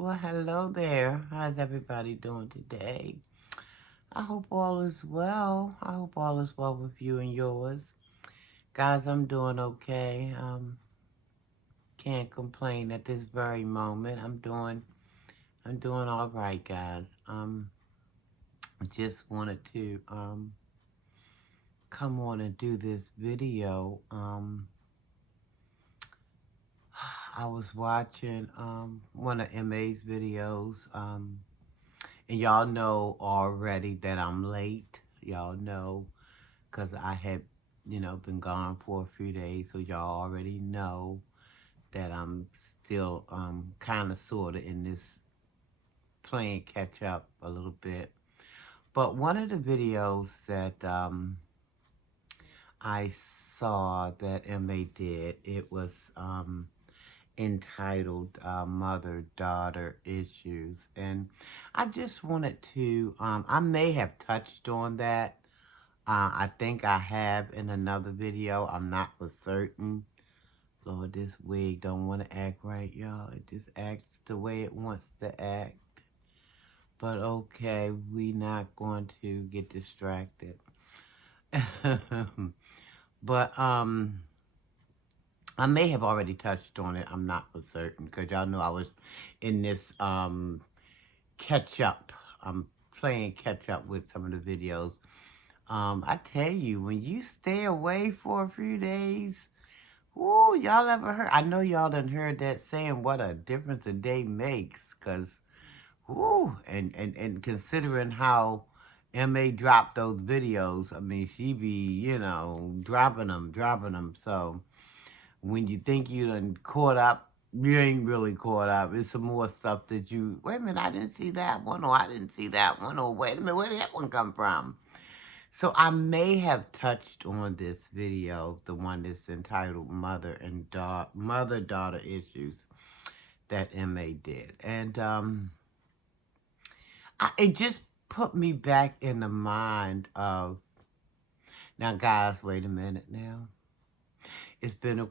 Well, hello there. How's everybody doing today? I hope all is well. I hope all is well with you and yours. Guys, I'm doing okay. Can't complain at this very moment. I'm doing all right, guys. Just wanted to come on and do this video. I was watching one of MA's videos. And y'all know already that I'm late. Y'all know because I had, been gone for a few days. So y'all already know that I'm still kind of sort of in this playing catch up a little bit. But one of the videos that I saw that MA did, it was entitled Mother-Daughter Issues. And I just wanted to, I may have touched on that. I think I have in another video. I'm not for certain. Lord, this wig don't want to act right, y'all. It just acts the way it wants to act. But okay, we not going to get distracted. But I may have already touched on it. I'm not for certain because y'all know I was in this catch up. I'm playing catch up with some of the videos. I tell you, when you stay away for a few days, whoo, y'all ever heard? I know y'all done heard that saying, what a difference a day makes, because, whoo, and considering how MA dropped those videos, I mean, she be, dropping them. So when you think you done caught up, you ain't really caught up. It's some more stuff that you, wait a minute, I didn't see that one, or I didn't see that one, or wait a minute, where did that one come from? So I may have touched on this video, the one that's entitled Mother-Daughter Issues that MA did. And it just put me back in the mind of, now guys, wait a minute now. It's been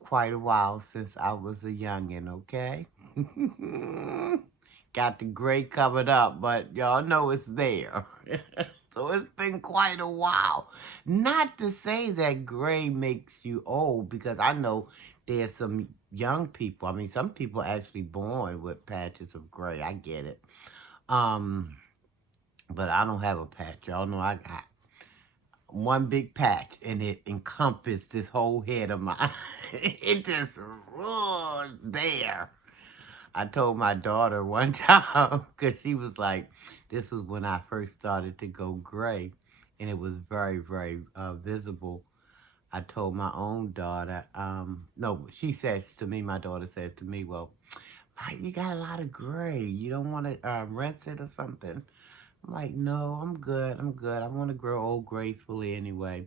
quite a while since I was a youngin', okay? Got the gray covered up, but y'all know it's there. So it's been quite a while. Not to say that gray makes you old, because I know there's some young people. I mean, some people actually born with patches of gray. I get it. But I don't have a patch. Y'all know I got one big patch, and it encompassed this whole head of mine. It just was there. I told my daughter one time, because she was like, this was when I first started to go gray, and it was very, very visible. I told my own daughter, no, she says to me, my daughter said to me, well, Mike, you got a lot of gray. You don't want to rinse it or something? I'm like, no, I'm good. I want to grow old gracefully anyway.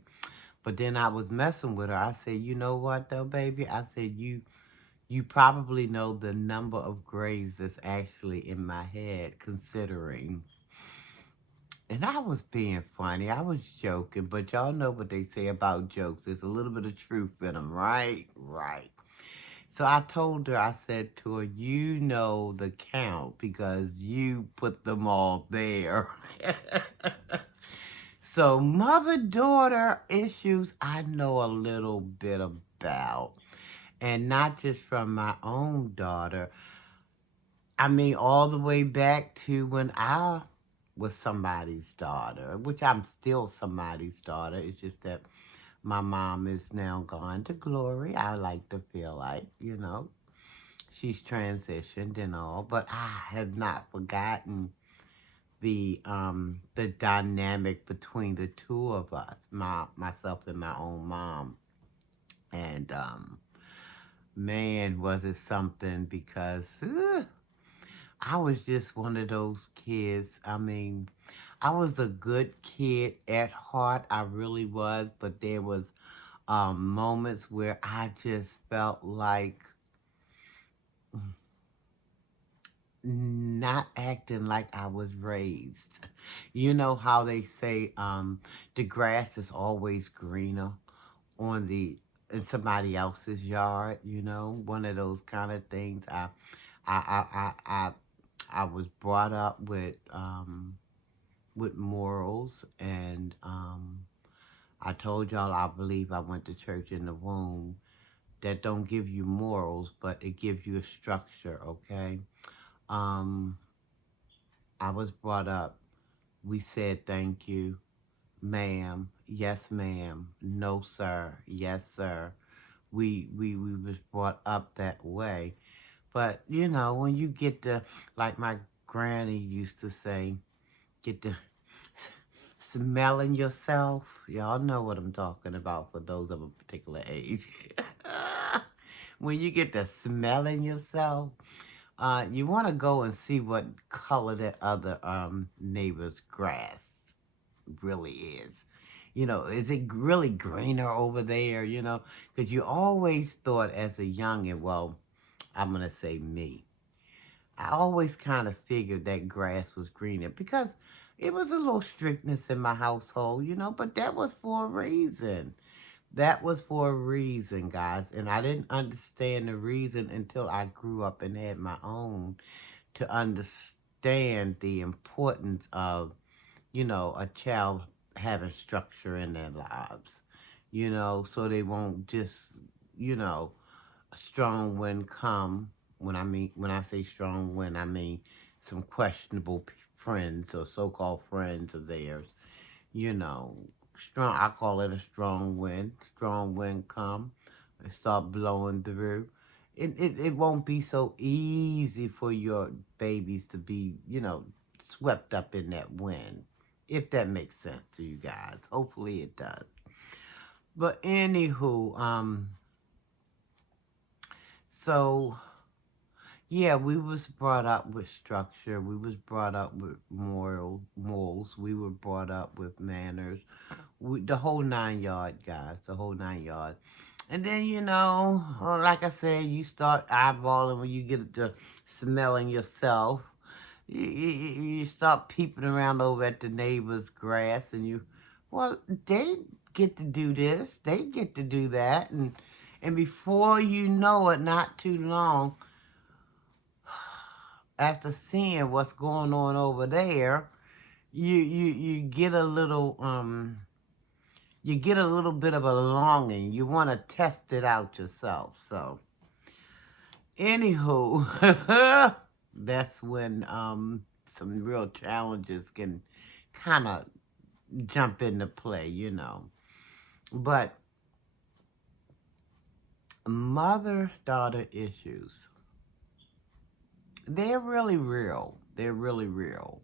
But then I was messing with her. I said, you know what, though, baby? I said, you probably know the number of grays that's actually in my head, considering. And I was being funny. I was joking, but y'all know what they say about jokes. There's a little bit of truth in them, right? Right. So I told her, I said to her, you know the count because you put them all there. So mother-daughter issues, I know a little bit about. And not just from my own daughter. I mean, all the way back to when I was somebody's daughter, which I'm still somebody's daughter. It's just that my mom is now gone to glory. I like to feel like, she's transitioned and all, but I have not forgotten the dynamic between the two of us, myself and my own mom. And man, was it something, because I was just one of those kids. I mean, I was a good kid at heart. I really was. But there was moments where I just felt like not acting like I was raised. You know how they say the grass is always greener in somebody else's yard, one of those kind of things. I I was brought up with morals, and I told y'all I believe I went to church in the womb. That don't give you morals, but it gives you a structure. Okay. Um, I was brought up. We said thank you, ma'am. Yes, ma'am. No, sir. Yes, sir. We was brought up that way. But you know, when you get to, like my granny used to say, get to smelling yourself. Y'all know what I'm talking about for those of a particular age. When you get to smelling yourself, you want to go and see what color that other neighbor's grass really is. You know, is it really greener over there? You know, because you always thought as a youngin', well, I'm going to say me. I always kind of figured that grass was greener because it was a little strictness in my household, you know, but that was for a reason. That was for a reason, guys. And I didn't understand the reason until I grew up and had my own to understand the importance of, you know, a child having structure in their lives, you know, so they won't just, you know, a strong wind come. When I say strong wind, I mean some questionable friends or so-called friends of theirs, you know, strong. I call it a strong wind. Strong wind come and start blowing through. It won't be so easy for your babies to be, you know, swept up in that wind. If that makes sense to you guys. Hopefully it does. But anywho, so yeah, we was brought up with structure. We was brought up with morals. We were brought up with manners. The whole 9 yard, guys. The whole 9 yard. And then, you know, like I said, you start eyeballing when you get to smelling yourself. You start peeping around over at the neighbor's grass, and well, they get to do this, they get to do that, and before you know it, not too long after seeing what's going on over there, you get a little you get a little bit of a longing. You want to test it out yourself. So, anywho, that's when some real challenges can kind of jump into play, you know. But mother-daughter issues, they're really real. They're really real.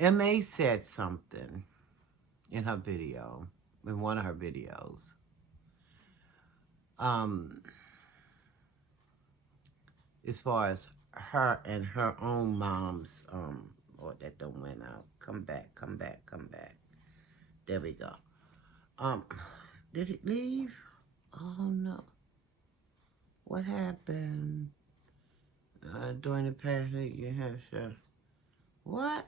MA said something in her video, in one of her videos. As far as her and her own mom's, oh, that don't went out. Come back. There we go. Did it leave? Oh no. What happened? During the past week, you have what?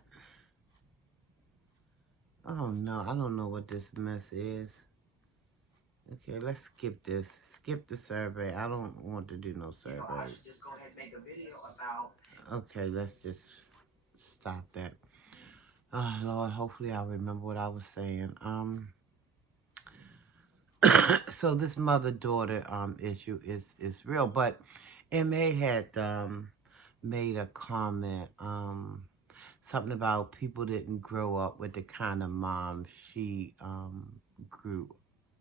Oh no, I don't know what this mess is. Okay, let's skip this. Skip the survey. I don't want to do no survey. I should just go ahead and make a video about. Okay, let's just stop that. Oh Lord, hopefully I'll remember what I was saying. So this mother-daughter issue is real, but MA had made a comment something about people didn't grow up with the kind of mom she grew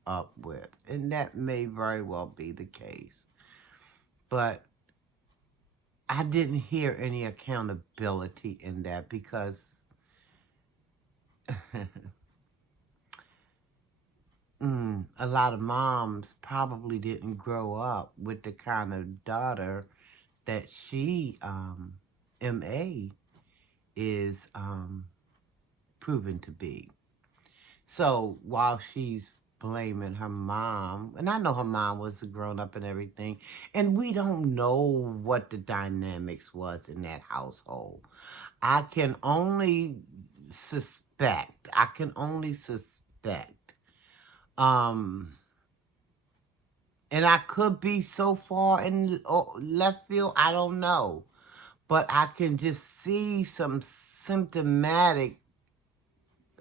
up with, and that may very well be the case, but I didn't hear any accountability in that because a lot of moms probably didn't grow up with the kind of daughter that she, MA, is proven to be. So while she's blaming her mom, and I know her mom was a grown up and everything, and we don't know what the dynamics was in that household. I can only suspect. And I could be so far in left field, I don't know. But I can just see some symptomatic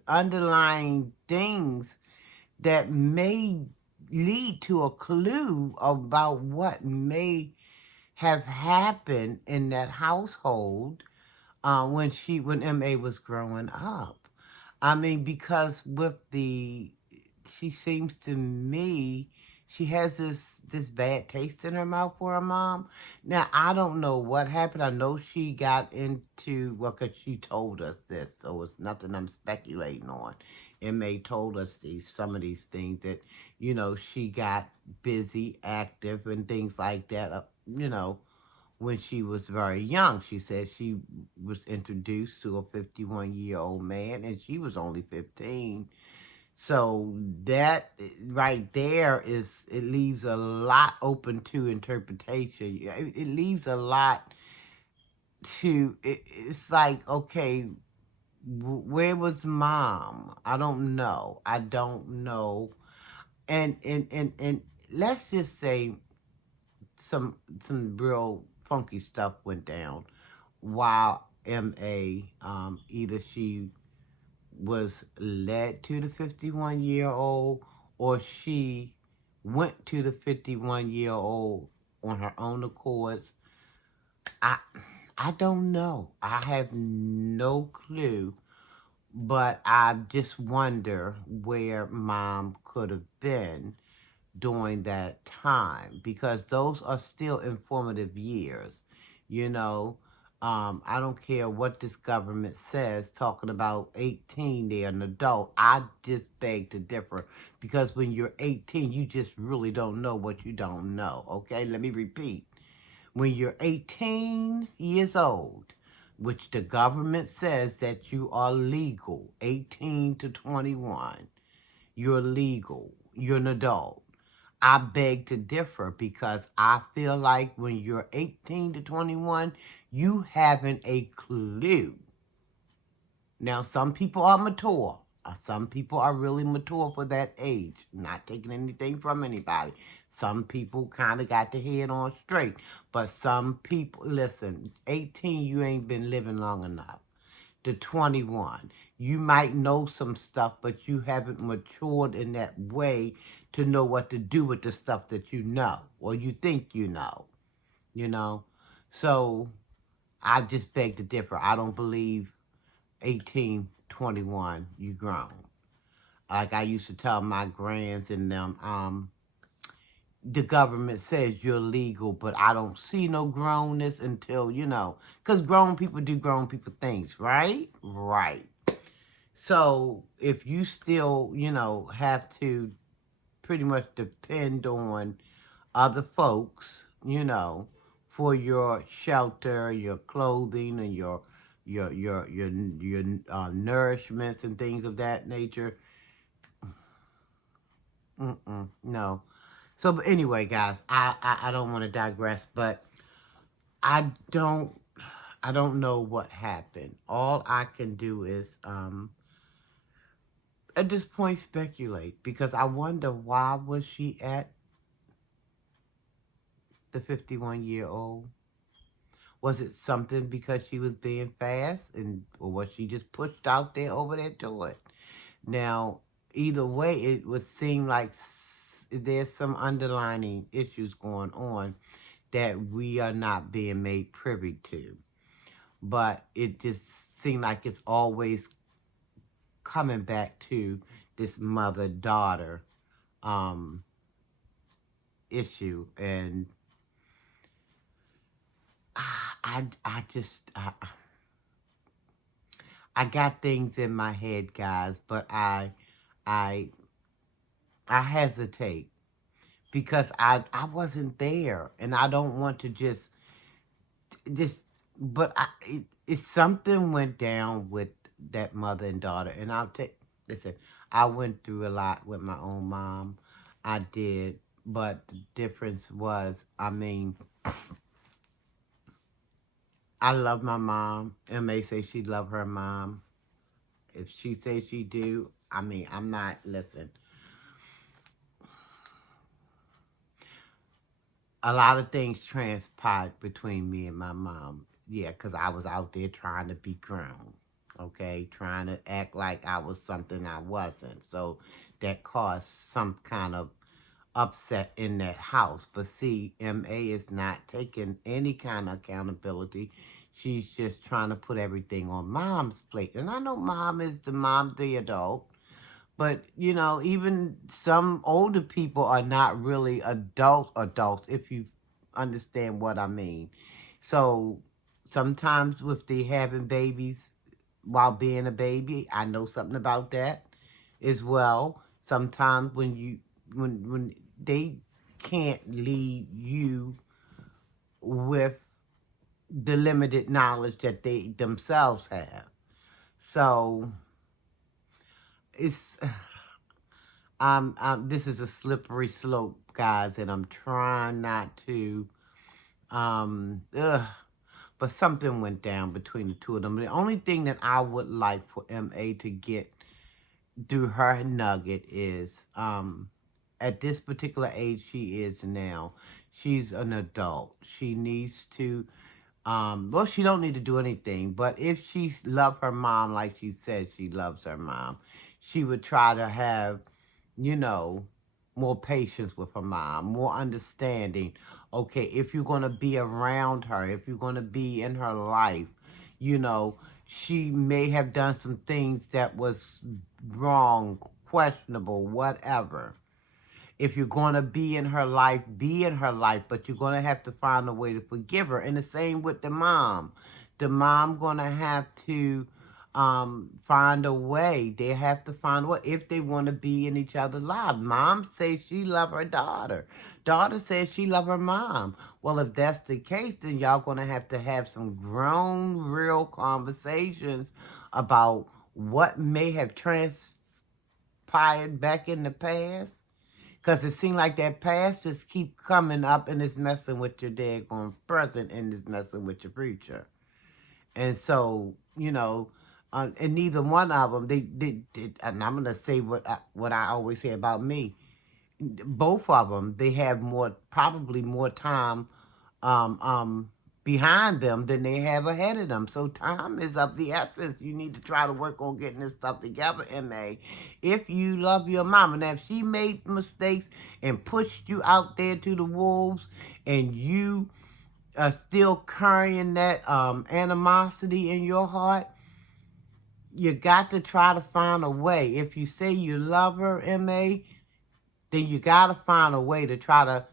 underlying things that may lead to a clue about what may have happened in that household when MA was growing up. I mean, because she seems to me, she has this bad taste in her mouth for her mom. Now I don't know what happened. I know she got into cause she told us this, so it's nothing I'm speculating on. MA told us some of these things that she got busy, active, and things like that. When she was very young. She said she was introduced to a 51-year-old man and she was only 15. So that right there it leaves a lot open to interpretation. It leaves a lot it's like, okay, where was mom? I don't know. And let's just say some real funky stuff went down while MA, either she was led to the 51-year-old or she went to the 51-year-old on her own accords. I I don't know. I have no clue, but I just wonder where mom could have been during that time because those are still informative years. You know, I don't care what this government says, talking about 18, they're an adult. I just beg to differ because when you're 18, you just really don't know what you don't know. Okay, let me repeat. When you're 18 years old, which the government says that you are legal, 18 to 21, you're legal, you're an adult. I beg to differ because I feel like when you're 18 to 21, you haven't a clue. Now, some people are mature. Some people are really mature for that age. Not taking anything from anybody. Some people kind of got their head on straight. But some people, listen, 18, you ain't been living long enough. To 21, you might know some stuff, but you haven't matured in that way to know what to do with the stuff that you know or you think you know. So I just beg to differ. I don't believe 18, 21, you grown. Like I used to tell my grands and them, the government says you're legal, but I don't see no grownness until, because grown people do grown people things, right? Right. So if you still, have to pretty much depend on other folks, for your shelter, your clothing, and your nourishments and things of that nature. No. So, but anyway, guys, I don't want to digress, but I don't know what happened. All I can do is at this point speculate because I wonder why was she at the 51-year-old? Was it something because she was being fast or was she just pushed out there over there to it? Now, either way, it would seem like there's some underlying issues going on that we are not being made privy to. But it just seemed like it's always coming back to this mother-daughter issue. And I got things in my head, guys, but I hesitate because I wasn't there, and I don't want to just but it's something went down with that mother and daughter, and listen, I went through a lot with my own mom. I did, but the difference was, I mean, I love my mom. And may say she love her mom. If she says she do, I mean, I'm not, listen. a lot of things transpired between me and my mom. Yeah, because I was out there trying to be grown, okay? Trying to act like I was something I wasn't. So that caused some kind of upset in that house. But see, MA is not taking any kind of accountability. She's just trying to put everything on mom's plate. And I know mom is the mom, the adult. But, you know, even some older people are not really adults, if you understand what I mean. So sometimes with the having babies while being a baby, I know something about that as well. Sometimes when they can't lead you with the limited knowledge that they themselves have. So it's this is a slippery slope, guys, and I'm trying not to but something went down between the two of them. The only thing that I would like for MA to get through her nugget is at this particular age she is now, she's an adult. She needs to well, she don't need to do anything, but if she loved her mom like she said she loves her mom, she would try to have, you know, more patience with her mom, more understanding. Okay, if you're going to be around her, if you're going to be in her life, you know, she may have done some things that was wrong, questionable, whatever. If you're going to be in her life, be in her life, but you're going to have to find a way to forgive her. And the same with the mom. The mom going to have to find a way. They have to find a way if they want to be in each other's lives. Mom says she love her daughter. Daughter says she love her mom. Well, if that's the case, then y'all going to have some grown, real conversations about what may have transpired back in the past, because it seemed like that past just keep coming up and it's messing with your daggone present and it's messing with your future. And so, you know, and neither one of them, and I'm going to say what I always say about me. Both of them, they have probably more time um, um, behind them than they have ahead of them. So time is of the essence. You need to try to work on getting this stuff together, MA. If you love your mama. Now, if she made mistakes and pushed you out there to the wolves and you are still carrying that animosity in your heart, you got to try to find a way. If you say you love her, MA, then you got to find a way to try to,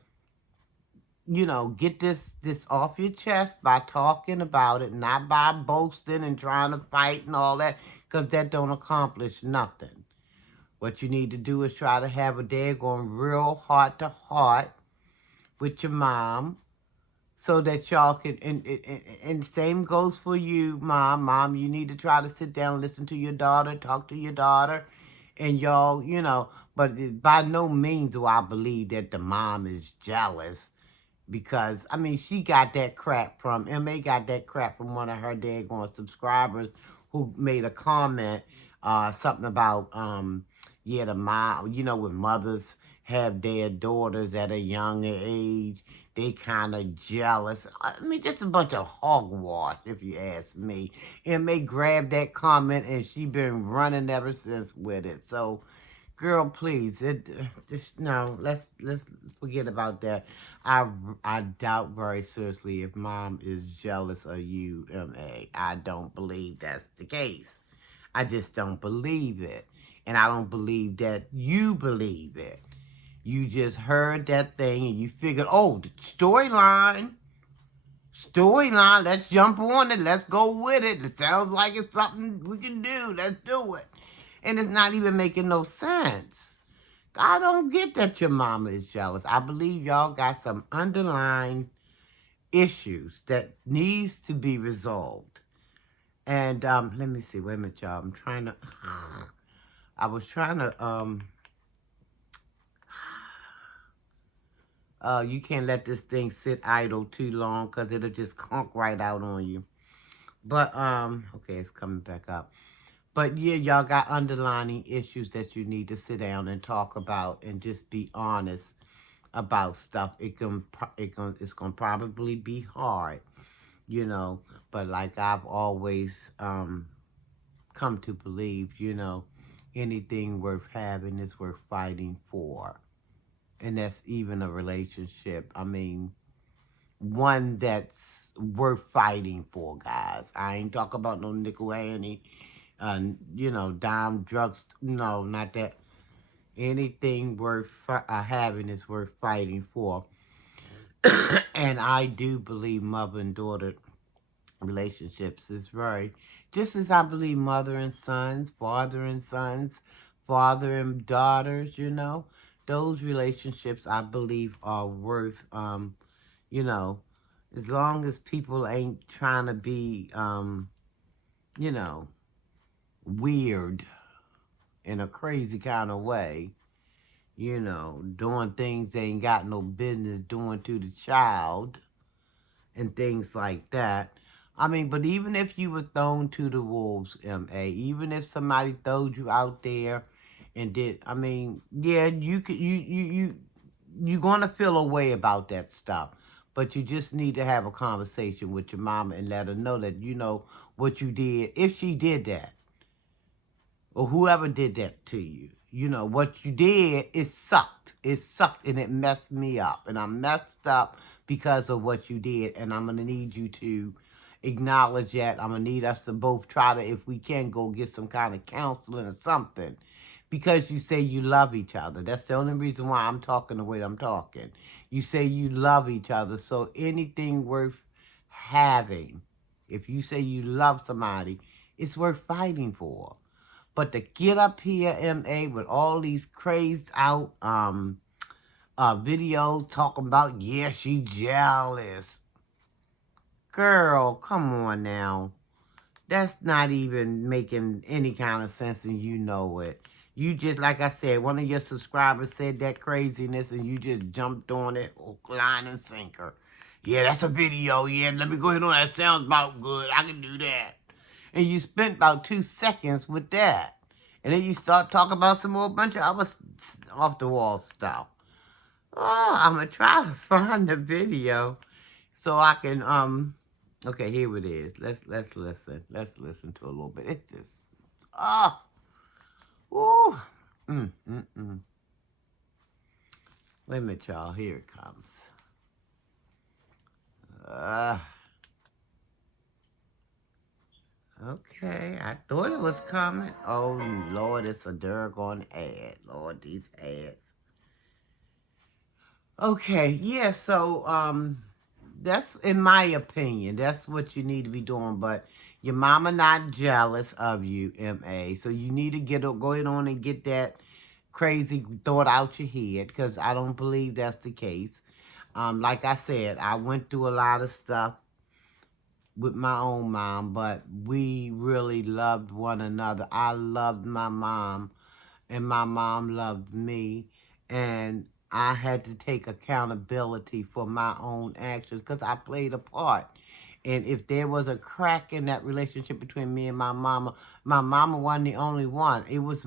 you know, get this off your chest by talking about it, not by boasting and trying to fight and all that, because that don't accomplish nothing. What you need to do is try to have a daggone real heart-to-heart with your mom so that y'all can, and same goes for you, mom. Mom, you need to try to sit down, listen to your daughter, talk to your daughter, and y'all, you know, but by no means do I believe that the mom is jealous. Because, I mean, she got that crap from, MA got that crap from one of her daggone subscribers who made a comment, something about, yeah, the mom, you know, when mothers have their daughters at a younger age, they kind of jealous. I mean, just a bunch of hogwash, if you ask me. MA grabbed that comment and she been running ever since with it. So, girl, please, just no. Let's forget about that. I doubt very seriously if mom is jealous of you, MA. I don't believe that's the case. I just don't believe it, and I don't believe that you believe it. You just heard that thing and you figured, oh, the storyline. Let's jump on it. Let's go with it. It sounds like it's something we can do. Let's do it. And it's not even making no sense. I don't get that your mama is jealous. I believe y'all got some underlying issues that needs to be resolved. And let me see. Wait a minute, y'all. I'm trying to. I was trying to. You can't let this thing sit idle too long because it'll just conk right out on you. But okay, it's coming back up. But yeah, y'all got underlying issues that you need to sit down and talk about and just be honest about stuff. It's gonna probably be hard, you know. But like I've always come to believe, anything worth having is worth fighting for, and that's even a relationship. I mean, one that's worth fighting for, guys. I ain't talking about no nickel Annie, dime drugs. No, not that. Anything worth having is worth fighting for. And I do believe mother and daughter relationships is very, just as I believe mother and sons, father and daughters, those relationships I believe are worth, you know, as long as people ain't trying to be, you know, weird in a crazy kind of way, doing things they ain't got no business doing to the child and things like that. I mean, but even if you were thrown to the wolves, MA, even if somebody throwed you out there and did, I mean, yeah, you're gonna feel a way about that stuff. But you just need to have a conversation with your mama and let her know that you know what you did. If she did that, or whoever did that to you. What you did, it sucked. It sucked and it messed me up. And I'm messed up because of what you did. And I'm going to need you to acknowledge that. I'm going to need us to both try to, if we can, go get some kind of counseling or something. Because you say you love each other. That's the only reason why I'm talking the way I'm talking. You say you love each other. So anything worth having, if you say you love somebody, it's worth fighting for. But to get up here, MA, with all these crazed out videos talking about, yeah, she jealous. Girl, come on now. That's not even making any kind of sense, and you know it. You just, like I said, one of your subscribers said that craziness, and you just jumped on it, hook, line, and sinker. Yeah, that's a video. Yeah, let me go ahead on. That sounds about good. I can do that. And you spent about 2 seconds with that. And then you start talking about some more bunch of other off the wall stuff. Oh, I'm gonna try to find the video so I can okay, here it is. Let's listen. Let's listen to a little bit. It's just ooh. Wait a minute, y'all. Here it comes. Okay, I thought it was coming. Oh, Lord, it's a doggone ad. Lord, these ads. Okay, yeah, so, that's, in my opinion, that's what you need to be doing, but your mama not jealous of you, MA, so you need to go ahead on and get that crazy thought out your head, because I don't believe that's the case. Like I said, I went through a lot of stuff with my own mom, but we really loved one another. I loved my mom, and my mom loved me, and I had to take accountability for my own actions because I played a part. And if there was a crack in that relationship between me and my mama wasn't the only one. It was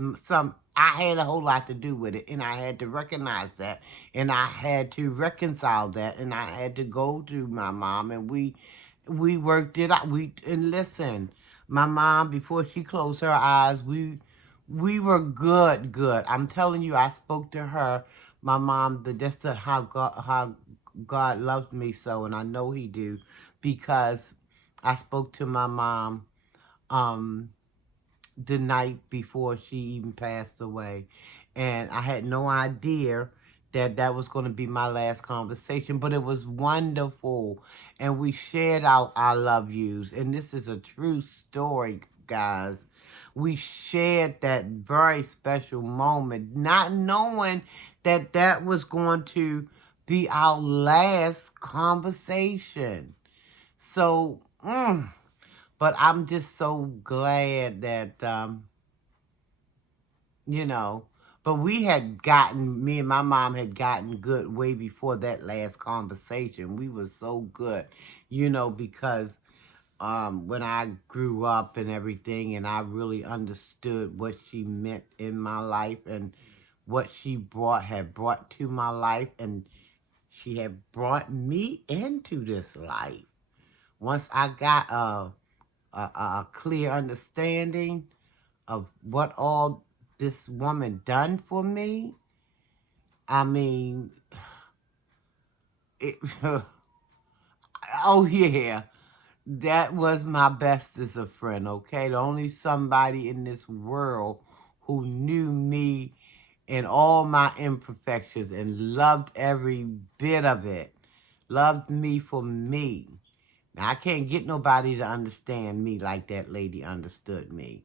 I had a whole lot to do with it, and I had to recognize that, and I had to reconcile that, and I had to go to my mom, and we worked it out. And listen, my mom, before she closed her eyes, we were good. I'm telling you, I spoke to her. My mom, that's how God loves me so, and I know He do, because I spoke to my mom the night before she even passed away, and I had no idea that was going to be my last conversation, but it was wonderful, and we shared out our love yous, and this is a true story, guys. We shared that very special moment, not knowing that was going to be our last conversation. So, but I'm just so glad that, but me and my mom had gotten good way before that last conversation. We were so good, because when I grew up and everything, and I really understood what she meant in my life and what she had brought to my life, and she had brought me into this life. Once I got a clear understanding of what all this woman done for me, I mean, it, oh yeah, that was my bestest of friend, okay? The only somebody in this world who knew me and all my imperfections and loved every bit of it. Loved me for me. Now, I can't get nobody to understand me like that lady understood me,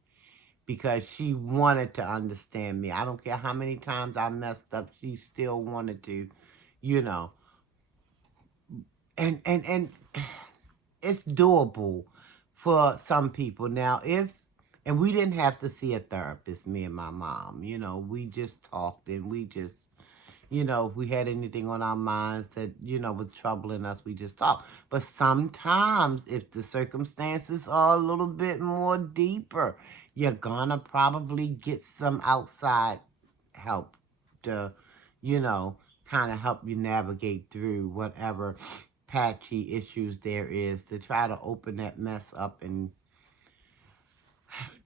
because she wanted to understand me. I don't care how many times I messed up, she still wanted to, you know. And it's doable for some people. Now, and we didn't have to see a therapist, me and my mom. You know, we just talked, and we just, you know, if we had anything on our minds that, you know, was troubling us, we just talked. But sometimes, if the circumstances are a little bit more deeper, you're gonna probably get some outside help to, you know, kind of help you navigate through whatever patchy issues there is, to try to open that mess up and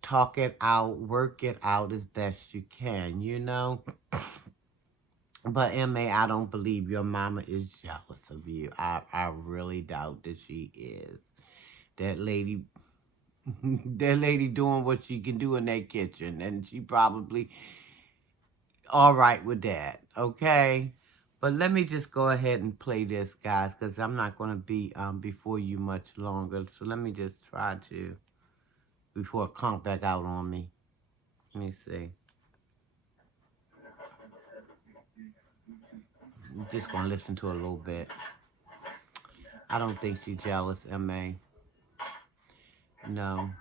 talk it out, work it out as best you can, you know? But M.A., I don't believe your mama is jealous of you. I really doubt that she is. That lady doing what she can do in that kitchen, and she probably all right with that, okay? But let me just go ahead and play this, guys, because I'm not going to be before you much longer. So let me just try to, before it comes back out on me. Let me see. I'm just going to listen to a little bit. I don't think she's jealous, M.A. No.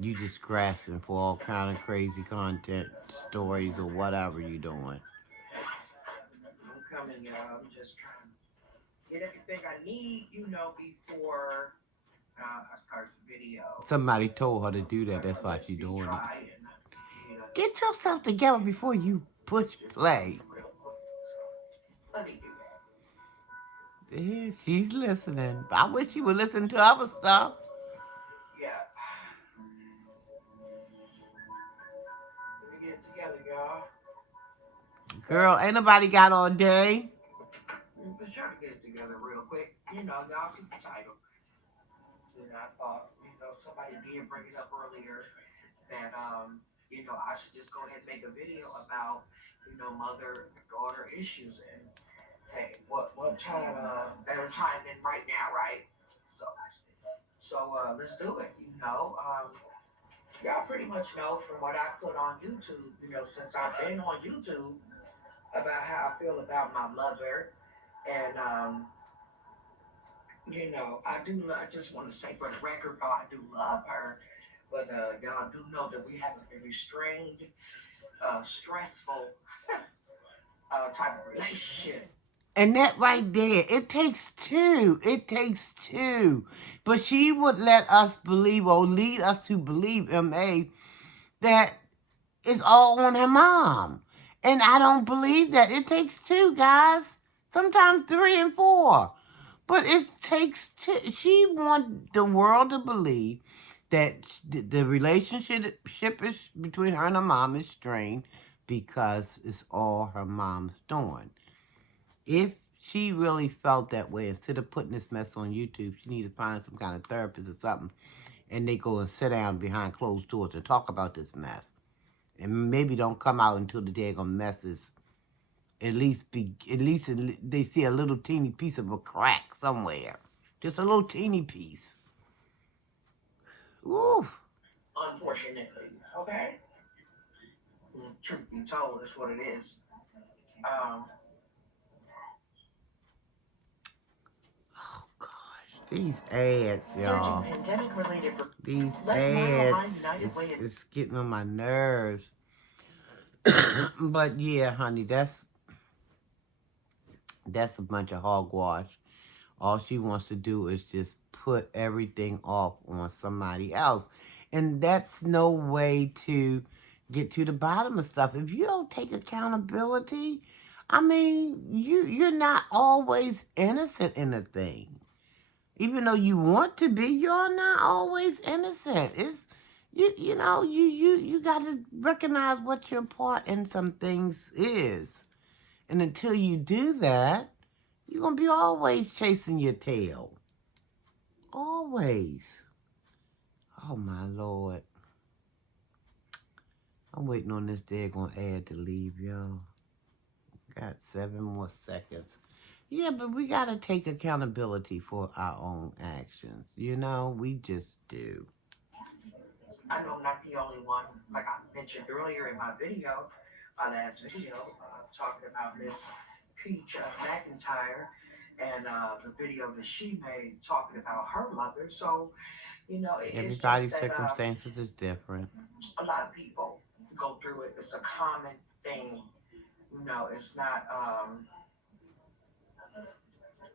You just grasping for all kind of crazy content, stories, or whatever you doing. I'm coming, y'all. I'm just trying to get everything I need, before I start the video. Somebody told her to do that. That's why she's doing it. Get yourself together before you push play. Let me do that. Yeah, she's listening. I wish she would listen to other stuff. Yeah. Let me get it together, y'all. Girl, ain't nobody got all day. I'm just trying to get it together real quick. Y'all see the title. And I thought, somebody did bring it up earlier that, I should just go ahead and make a video about, mother-daughter issues. And hey, what time, better time than right now, right? So let's do it. Y'all pretty much know from what I put on YouTube, since I've been on YouTube, about how I feel about my mother. And, I just want to say for the record, I do love her. But y'all do know that we have a very strained, stressful type of relationship. And that right there, it takes two. It takes two. But she would let us believe, or lead us to believe, M.A., that it's all on her mom. And I don't believe that. It takes two, guys. Sometimes 3 and 4. But it takes two. She wants the world to believe that the relationship is between her and her mom is strained because it's all her mom's doing. If she really felt that way, instead of putting this mess on YouTube, she needs to find some kind of therapist or something, and they go and sit down behind closed doors and talk about this mess. And maybe don't come out until the daggone mess is at least they see a little teeny piece of a crack somewhere. Just a little teeny piece. Ooh. Unfortunately, okay? Truth be told, is what it is. Oh gosh, these ads, y'all. These ads, it's getting on my nerves. But yeah, honey, that's a bunch of hogwash. All she wants to do is just put everything off on somebody else. And that's no way to get to the bottom of stuff. If you don't take accountability, I mean, you're not always innocent in a thing. Even though you want to be, you're not always innocent. It's you got to recognize what your part in some things is. And until you do that, you're going to be always chasing your tail. Always. Oh, my Lord. I'm waiting on this daggone ad to leave, y'all. Got 7 more seconds. Yeah, but we got to take accountability for our own actions. You know, we just do. I know I'm not the only one. Like I mentioned earlier in my video, my last video, talking about Miss Peach McIntyre and the video that she made talking about her mother. So, it's just Everybody's that circumstances is different. a lot of people go through it. It's a common thing. It's not,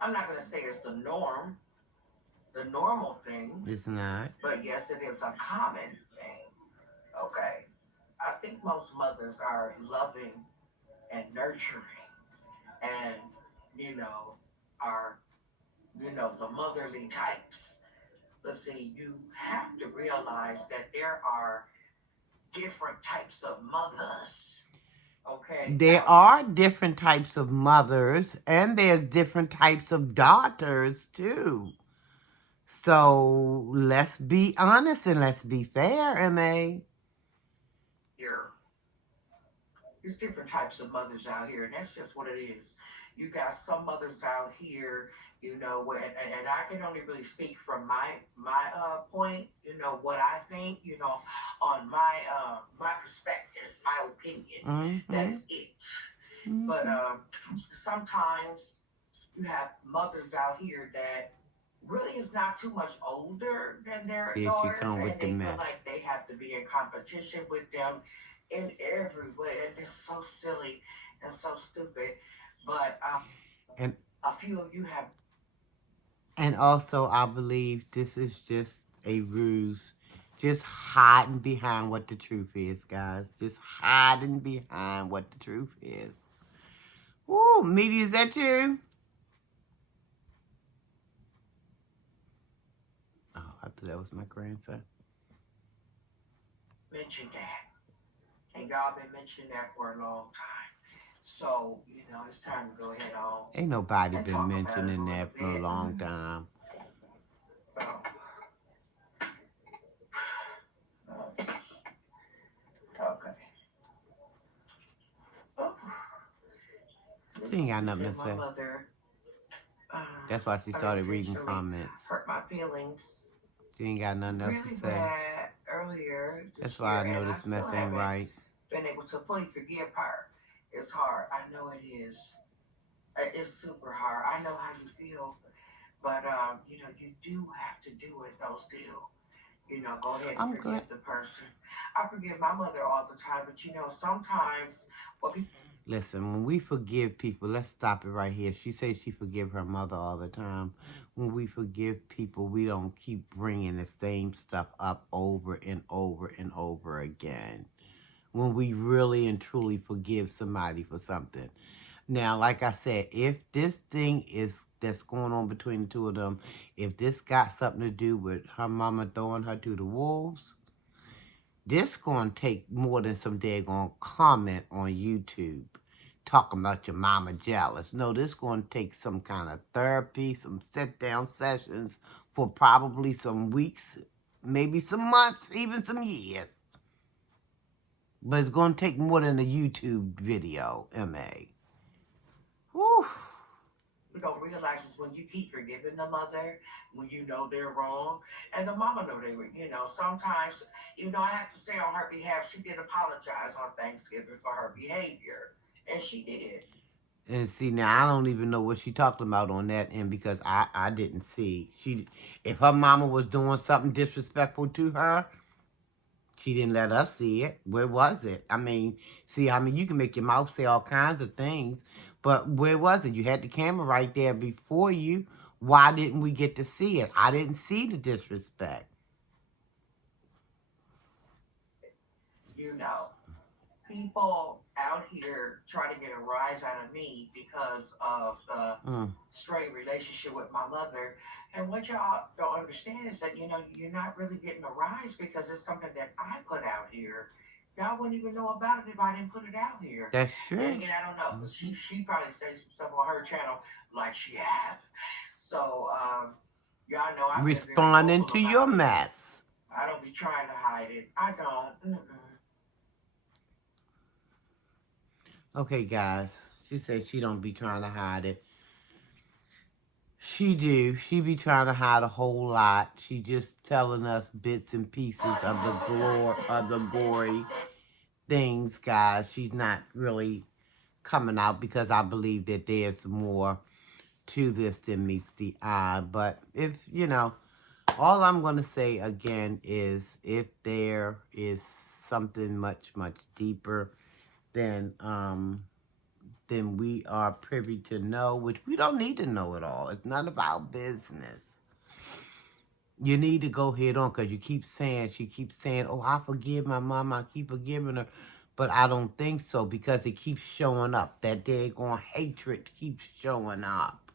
I'm not going to say it's the norm, the normal thing, It's not. but yes, it is a common thing. Okay. I think most mothers are loving and nurturing and, are, the motherly types. But see, you have to realize that there are different types of mothers. Okay. There are different types of mothers, and there's different types of daughters, too. So let's be honest and let's be fair, M.A. Here. There's different types of mothers out here, and that's just what it is. You got some mothers out here, and I can only really speak from my point, what I think, on my perspective, my opinion. Mm-hmm. That is it. Mm-hmm. But sometimes you have mothers out here that really is not too much older than their daughters, and they feel like they have to be in competition with them in every way, and it's so silly and so stupid. But and a few of you have. And also, I believe this is just a ruse. Just hiding behind what the truth is, guys. Just hiding behind what the truth is. Ooh, Meaty, is that you? Oh, I thought that was my grandson. Mentioned that. And God been mentioning that for a long time. So, it's time to go ahead on. Ain't nobody been mentioning that for a long time. Okay. Oh. She ain't got nothing to say. Mother, that's why she started reading comments. Hurt my feelings. She ain't got nothing else really to say. Bad earlier. That's why I know this mess ain't right. Been able to fully forgive her. It's hard. I know it is. It's super hard. I know how you feel, but you do have to do it though. Still, go ahead and forgive the person. I forgive my mother all the time, but sometimes Listen, when we forgive people, let's stop it right here. She says she forgive her mother all the time. When we forgive people, we don't keep bringing the same stuff up over and over and over again. When we really and truly forgive somebody for something. Now, like I said, if this thing that's going on between the two of them, if this got something to do with her mama throwing her to the wolves, this going to take more than some daggone comment on YouTube talking about your mama jealous. No, this going to take some kind of therapy, some sit-down sessions for probably some weeks, maybe some months, even some years. But it's going to take more than a YouTube video, M.A. Whew. You don't realize is when you keep forgiving the mother, when you know they're wrong, and the mama know they were, sometimes, I have to say on her behalf, she did apologize on Thanksgiving for her behavior, and she did. And see, now I don't even know what she talked about on that end because I didn't see. If her mama was doing something disrespectful to her, she didn't let us see it. Where was it? I mean, you can make your mouth say all kinds of things, but where was it? You had the camera right there before you. Why didn't we get to see it? I didn't see the disrespect. people out here try to get a rise out of me because of the Mm. strained relationship with my mother. And what y'all don't understand is that, you're not really getting a rise because it's something that I put out here. Y'all wouldn't even know about it if I didn't put it out here. That's Then true. again, I don't know, because Mhm. she probably says some stuff on her channel like she have. So, y'all know I've been very Responding vocal to your about it. mess. I don't be trying to hide it. I don't. Mm-mm. Okay, guys. She said she don't be trying to hide it. She do. She be trying to hide a whole lot. She just telling us bits and pieces of the gory things, guys. She's not really coming out because I believe that there's more to this than meets the eye. But if all I'm gonna say again is if there is something much, much deeper than we are privy to know, which we don't need to know it all. It's none of our business. You need to go head on because she keeps saying, oh, I forgive my mom, I keep forgiving her. But I don't think so because it keeps showing up. That daggone hatred keeps showing up.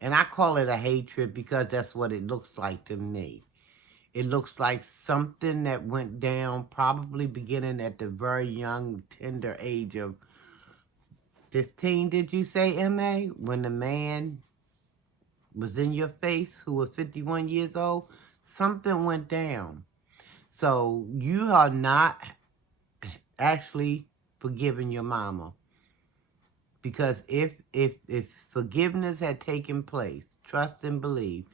And I call it a hatred because that's what it looks like to me. It looks like something that went down probably beginning at the very young, tender age of 15, did you say, M.A.? When the man was in your face who was 51 years old, something went down. So you are not actually forgiving your mama. Because if forgiveness had taken place, trust and believe,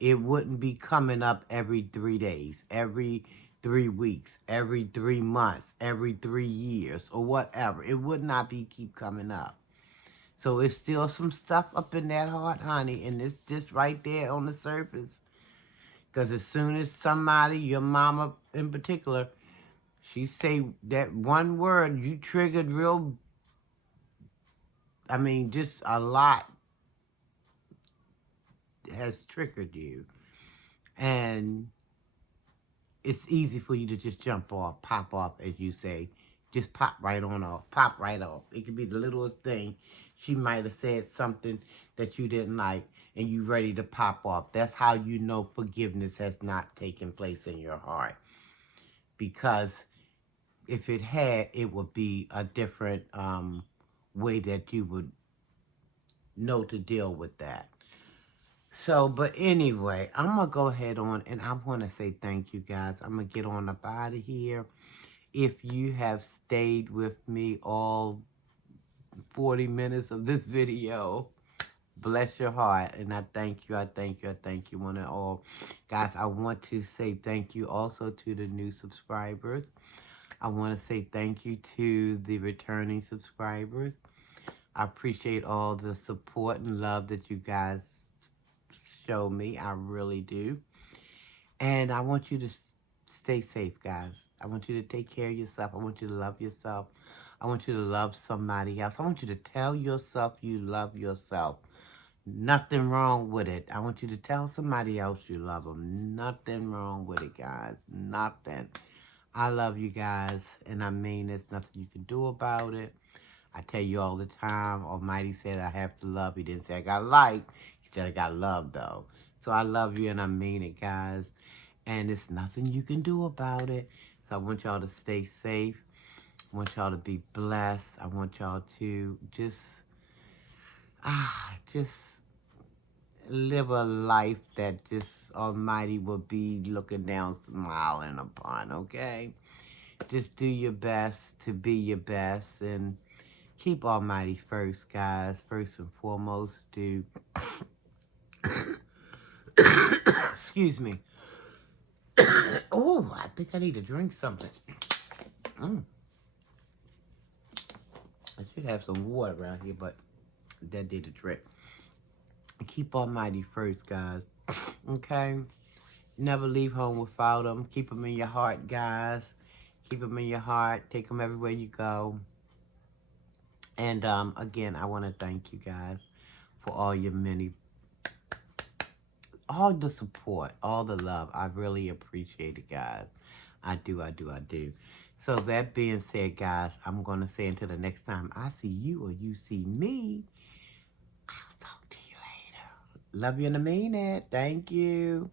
it wouldn't be coming up every 3 days, every 3 weeks, every 3 months, every 3 years, or whatever. It would not be keep coming up. So it's still some stuff up in that heart, honey, and it's just right there on the surface. Because as soon as somebody, your mama in particular, she say that one word, you triggered real, just a lot has triggered you. And it's easy for you to just jump off, pop off, as you say. Just pop right on off, pop right off. It could be the littlest thing. She might have said something that you didn't like, and you ready to pop off. That's how you know forgiveness has not taken place in your heart. Because if it had, it would be a different way that you would know to deal with that. So, but anyway, I'm going to go ahead on, and I want to say thank you, guys. I'm going to get on up out of here. If you have stayed with me all 40 minutes of this video, bless your heart. And I thank you, I thank you, I thank you, one and all. Guys, I want to say thank you also to the new subscribers. I want to say thank you to the returning subscribers. I appreciate all the support and love that you guys show me. I really do. And I want you to stay safe, guys. I want you to take care of yourself. I want you to love yourself. I want you to love somebody else. I want you to tell yourself you love yourself. Nothing wrong with it. I want you to tell somebody else you love them. Nothing wrong with it, guys. Nothing. I love you guys, and I mean there's nothing you can do about it. I tell you all the time, Almighty said I have to love. He didn't say I got like. He said I got love, though. So I love you, and I mean it, guys. And there's nothing you can do about it. So I want y'all to stay safe. I want y'all to be blessed. I want y'all to just live a life that just Almighty will be looking down, smiling upon, okay? Just do your best to be your best and keep Almighty first, guys. First and foremost, do... Excuse me. Oh, I think I need to drink something. I should have some water around here, but that did the trick. Keep Almighty first, guys. Okay? Never leave home without him. Keep him in your heart, guys. Keep him in your heart. Take him everywhere you go. And again, I want to thank you guys for all your all the support, all the love. I really appreciate it, guys. I do. So that being said, guys, I'm going to say until the next time I see you or you see me, I'll talk to you later. Love you and I mean it. Thank you.